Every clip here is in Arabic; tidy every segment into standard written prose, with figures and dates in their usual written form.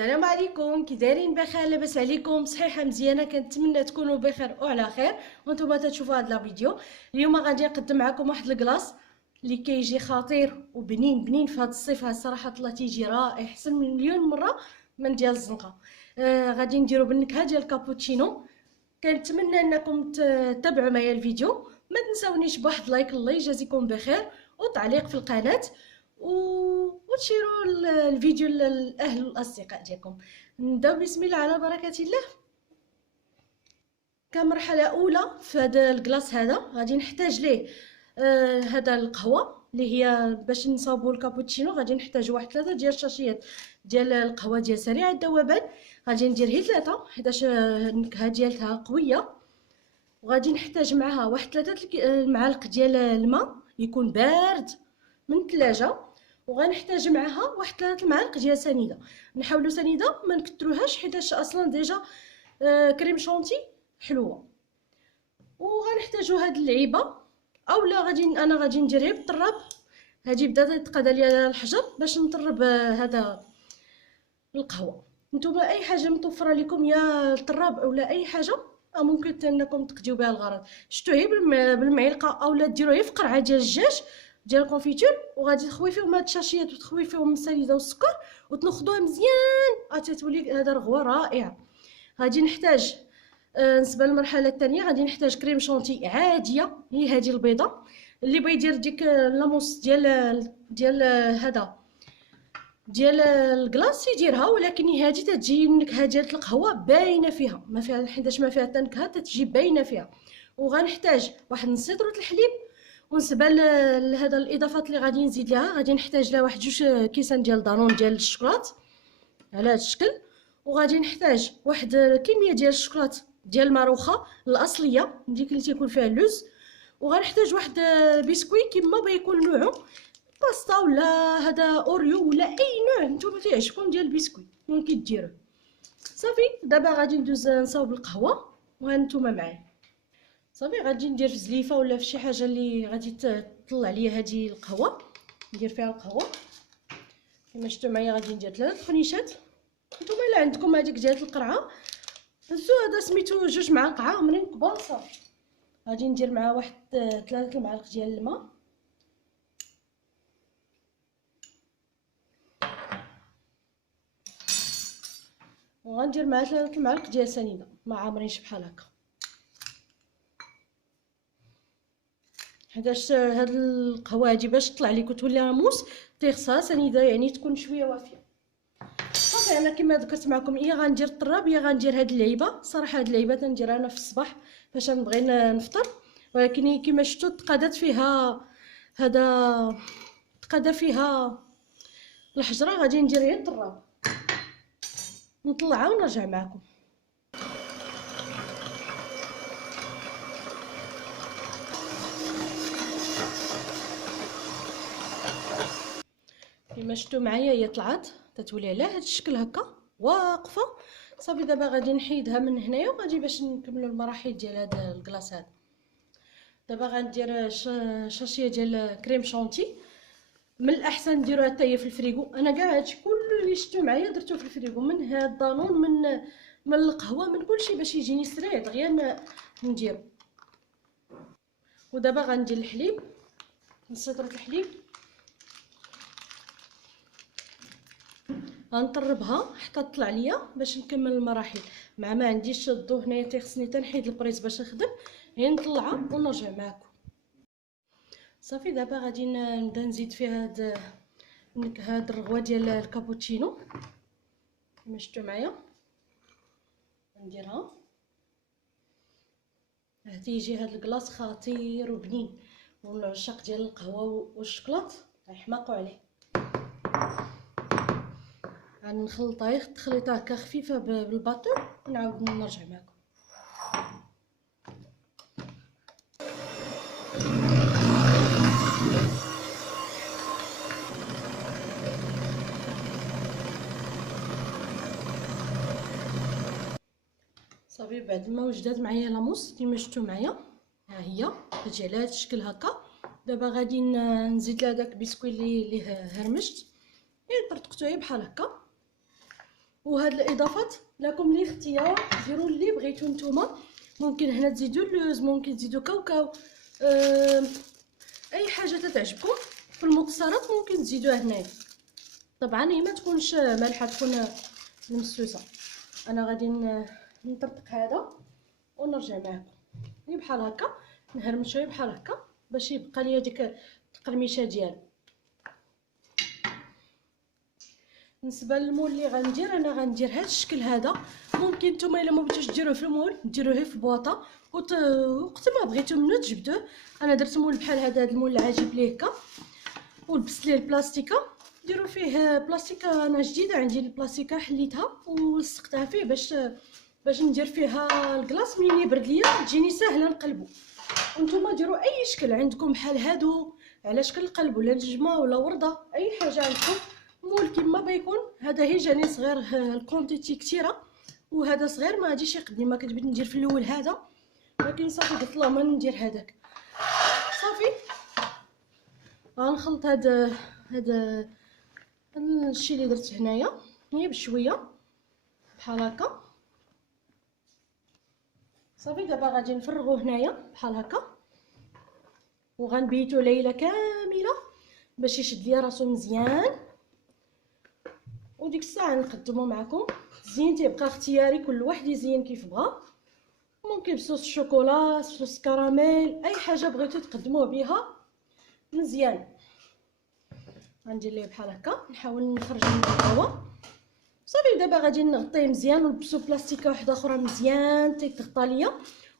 السلام عليكم، كي دايرين؟ بخير؟ لاباس عليكم؟ صحيحه مزيانه، كنتمنى تكونوا بخير وعلى خير وانتم تشوفوا هذا الفيديو. اليوم غادي نقدم معكم واحد الكلاص اللي كيجي خطير وبنين بنين في هذا الصيف. هذا صراحه الله تيجي رائع، احسن من مليون مره من ديال الزنقه. غادي نديرو بالنكهه ديال الكابوتشينو. كنتمنى انكم تتابعوا معايا الفيديو. ما تنساونيش بواحد لايك، الله يجازيكم بخير، وتعليق في القناه وتشيروا الفيديو للاهل والاصدقاء ديالكم. نبداو بسم الله على بركه الله. كمرحله اولى في هذا الكلاص هذا غادي نحتاج ليه هذا القهوه اللي هي باش نصاوبوا الكابوتشينو. غادي نحتاج واحد 3 ديال الشاشيات ديال القهوه ديال سريع الذوبان. غادي ندير هي 3 حيتاش النكهه ديالها قويه. وغادي نحتاج معها واحد 3 معالق ديال الماء يكون بارد من الثلاجه. وغنحتاج معها واحد 3 معالق ديال سنيده. نحاولوا سنيده ما نكثروهاش حيتاش اصلا ديجا كريم شونتي حلوه. وغنحتاجوا هاد اللعيبه اولا انا غادي ندير غير بالطراب. هادي بدات تقاد لي على الحجر باش نطرب هذا القهوه. نتوما اي حاجه متوفره لكم، يا الطراب اولا اي حاجه ممكن انكم تقضيو بها الغرض. شتو هي بالمعلقه اولا ديروه غير في قرعه ديال الدجاج ديال الكونفيتور، وغادي تخوي فيهم هاد الشاشيات وتخوي فيهم السنيده والسكر وتنخدوها مزيان تتولي هذا رغوه رائعه. غادي نحتاج بالنسبه للمرحله الثانيه غادي نحتاج كريم شونتي عاديه، هي هذه البيضه. اللي بغى يدير ديك لاموس ديال هذا ديال الكلاص يديرها، ولكن هذه تتجي النكهه ديال القهوه باينه فيها، ما فيها حيتاش ما فيها حتى نكهه تتجي باينه فيها. وغنحتاج واحد نص لتر الحليب. ونسبه لهذا الاضافات اللي غادي نزيد لها غادي نحتاج لها واحد 2 كيسان ديال دانون ديال الشوكولات على هذا الشكل. وغادي نحتاج واحد كميه ديال الشوكولات ديال الماروخه الاصليه ديك اللي تيكون فيها اللوز. وغنحتاج واحد بسكوي كما بغا يكون نوعو، باستا ولا هذا اوريو ولا اي نوع نتوما تيعجبكم ديال البسكوي ممكن ديروه. صافي دابا غادي ندوز نصاوب القهوه وهانتوما معايا. صافي غادي ندير في زليفه ولا في شي حاجه اللي غادي تطلع ليا هذه القهوه، ندير فيها القهوه كما شفتوا معايا. غادي ندير 3 خنيشات. نتوما الا عندكم هذيك ديال القرعه هزو هذا سميتو 2 معالق عامرين كبار صافي. غادي ندير معاه واحد 3 المعالق ديال الماء. وغندير معاه 3 المعالق ديال سنيده ما عامرينش بحال هكا، حيتاش هاد القهوه هادي باش تطلع لك وتولي موس تيخصها سنيده، يعني تكون شويه وافيه. صافي انا كما ذكرت معكم يا غندير الطراب يا غندير هاد اللعيبه. صراحه هاد اللعيبه تنديرها انا في الصباح فاش نبغي نفطر، ولكن كما شفتوا تقادت فيها هذا تقاد فيها الحجره. غادي ندير غير الطراب نطلعها ونرجع معكم. كما شفتوا معايا هي طلعت تتولي على هذا الشكل هكا واقفه. صافي دابا غادي نحيدها من هنايا وغادي باش نكملوا المراحل ديال هذا الكلاص هذا. دابا غندير شاشيه ديال كريم شونتي. من الاحسن ديروها حتى هي في الفريغو. انا كاع هادشي كل اللي شفتو معايا درتو في الفريغو، من هاد الدانون من القهوه من كلشي باش يجيني سريع دغيا نديرو. ودابا غندير الحليب، نص لتر الحليب غنطربها حتى تطلع ليا باش نكمل المراحل. مع ما عنديش الضو هنايا تيخصني تنحيد البريز باش نخدم، هي نطلعها ونرجع معكم. صافي دابا غادي نبدا نزيد فيها هاد الرغوه ديال الكابوتشينو كما شفتوا معايا. نديرها هادي يجي هاد الكلاص خطير وبنين، والعشاق ديال القهوه والشوكولات يحماقوا عليه. غنخلطها تخليطه هكا خفيفه بالباطو ونعاود نرجع معكم. صافي بعد ما وجدات معايا لاموس كيما شفتوا معايا ها هي كتجي على هذا الشكل هكا. دابا غادي نزيد لها داك البسكوي اللي هرمشت، طرطقته بحال هكا وهاد الاضافات لكم الاختيار، ديروا اللي بغيتو نتوما. ممكن هنا تزيدوا اللوز، ممكن تزيدوا كاوكاو، اي حاجه تتعجبكم في المكسرات ممكن تزيدوها هنايا. طبعا هي ما تكونش مالحه، تكون مسوسه. انا غادي نطرطق هذا ونرجع معكم بحال هكا، نهرمشوه بحال هكا باش يبقى ليا ديك القرميشه ديالو. بالنسبه للمول اللي غندير، انا غندير هذا الشكل هذا. ممكن نتوما الا ما بغيتوش ديروه في المول ديروه غير في بواطه وقت ما بغيتو منو تجبدوه. انا درت مول بحال هذا، المول العجيب ليه هكا، ولبست ليه البلاستيكه. ديروا فيه بلاستيكه، انا جديده عندي البلاستيكه حليتها ولصقتها فيه باش ندير فيها الكلاص. منين يبرد ليا تجيني ساهله نقلبو. وانتم ديروا اي شكل عندكم بحال هادو على شكل القلب ولا نجمه ولا ورده، اي حاجه عندكم. مول كيما بيكون هذا هي جاني صغير، الكونتيتي كثيره، وهذا صغير ما غاديش يقدني. ما كنت بغيت ندير في الاول هذا، ولكن صافي قلت اللهم ندير هذاك. صافي غنخلط هذا الشيء اللي درت هنايا هي بشويه بحال هكا. صافي دابا غادي نفرغوه هنايا بحال هكا، وغنبيتو ليله كامله باش يشد ليا راسو مزيان. وديك الساعه نقدمو معكم. الزين تيبقى اختياري، كل واحد يزين كيف بغا. ممكن بصوص الشوكولا، صوص كراميل، اي حاجه بغيتو تقدموه بها مزيان. غندير ليه بحال هكا، نحاول نخرج من الهواء. صافي دابا غادي نغطيه مزيان ونلبسو بلاستيكه واحده اخرى مزيان تيتغطى ليا،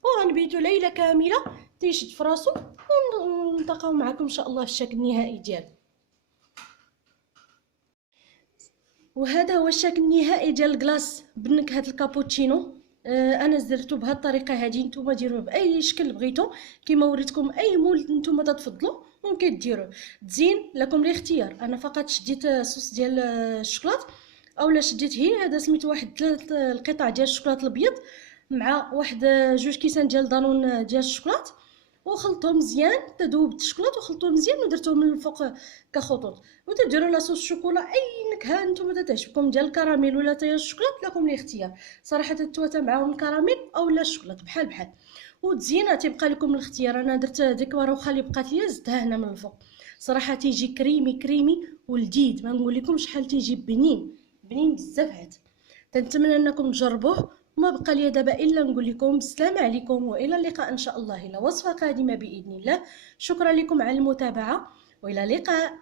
وغنبيتو ليله كامله تيشد في راسو، ونلتقاو معكم ان شاء الله في الشكل النهائي ديالو. وهذا هو الشكل النهائي ديال الكلاص بنكهه الكابوتشينو. انا درتو بهذه الطريقه هذه، نتوما ديروه باي شكل بغيتو كما وريتكم. اي مول نتوما تتفضلوا ممكن ديروه، تزين لكم الاختيار. انا فقط شديت صوص ديال الشوكولات، اولا شديت هي هذا سميتو واحد 3 القطع ديال الشوكولات الابيض مع واحد 2 كيسان ديال دانون ديال الشوكولات، وخلطهم مزيان. تذوبت الشوكولات وخلطوه مزيان ودرتهم من الفوق كخطوط. وتديروا لا صوص الشوكولا، اي نكهه نتوما تعجبكم ديال الكراميل ولا ديال الشوكولات لكم الاختيار. صراحه تتواتى معاهم الكراميل اولا الشوكولات بحال. وتزيينه تيبقى لكم الاختيار. انا درت ديك واروخه اللي بقات ليا زدتها هنا من الفوق. صراحه تيجي كريمي ولذيذ، ما نقول لكم شحال تيجي بنين بزاف. عاد تنتمنى انكم تجربوه. ما بقى لي دابا الا نقول لكم السلام عليكم، والى اللقاء ان شاء الله الى وصفه قادمه باذن الله. شكرا لكم على المتابعه والى اللقاء.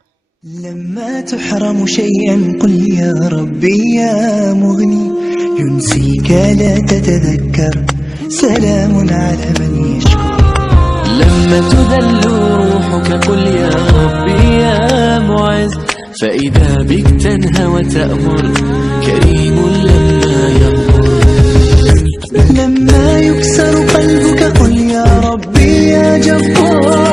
لما تحرم شيئا قل يا ربي يا مغني، ينسيك لا تتذكر، سلام على من يشكر. لما تذل روحك قل يا ربي يا معز، فإذا بك تنهى وتأمر، كريم لما يغفر. لما يكسر قلبك قل يا ربي يا جبار.